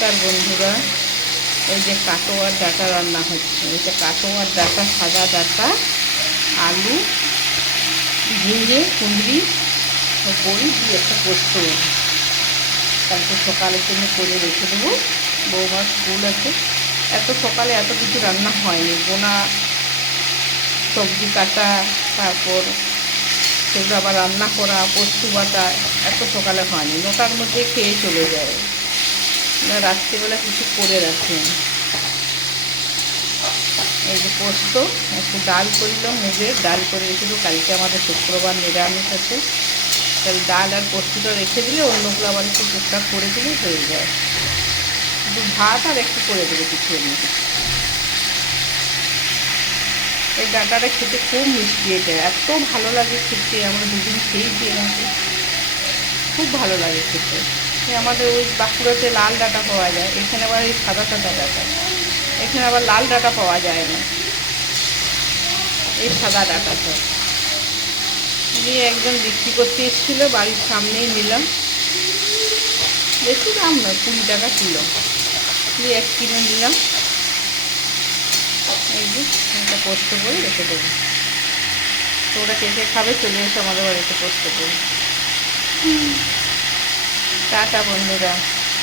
নমস্কার বন্ধুরা, এই যে কাটোয়ার ডাঁটা রান্না হচ্ছে। এটা কাটোয়ার ডাঁটা, সাদা ডাঁটা, আলু, ঝিঙে, কুঁদরি ও বড়ি দিয়ে একটা পোস্ত। কালকে সকালের জন্য করে রেখে দেবো। বৌমার স্কুল আছে। এত সকালে এত কিছু রান্না হয়নি। বোনা, সবজি কাটা, তারপর সেগুলো আবার রান্না করা, পোস্ত বাটা, এত সকালে হয়নি। 9টার মধ্যে খেয়ে চলে যায়। রাত্রিবেলা কিছু করে রাখেন। এই যে পোস্ত, একটু ডাল করলাম, মুগের ডাল করে রেখেছিল। কালকে আমাদের শুক্রবার নিরামিষ আছে। তাহলে ডাল আর পোস্তটা রেখে দিলে অন্যগুলো আবার একটু টুকটাক করে দিলে হয়ে যায়। শুধু ভাত আর একটু করে দেবে কিছু এমনি। এই ডাঁটাটা খেতে খুব মিষ্টি, এটা এত ভালো লাগে খেতে। আমরা দুদিন খেয়েছি এরকম, খুব ভালো লাগে খেতে। আমাদের ওই বাঁকুড়াতে লাল ডাঁটা পাওয়া যায়, এখানে আবার এই সাদা সাদা ডাঁটা। এখানে আবার লাল ডাঁটা পাওয়া যায় না, এই সাদা ডাঁটাটা। দিয়ে একজন বিক্রি করতে এসেছিলো, বাড়ির সামনেই নিলাম। বেশি দাম নয়, 20 টাকা কিলো। দিয়ে 1 কিলো নিলাম। এই যে একটা পোস্ত করে রেখে দেবো। তো ওরা কে কে খাবে চলে এসে আমাদের বাড়িতে পোস্ত করে। টাটা বন্ধুরা।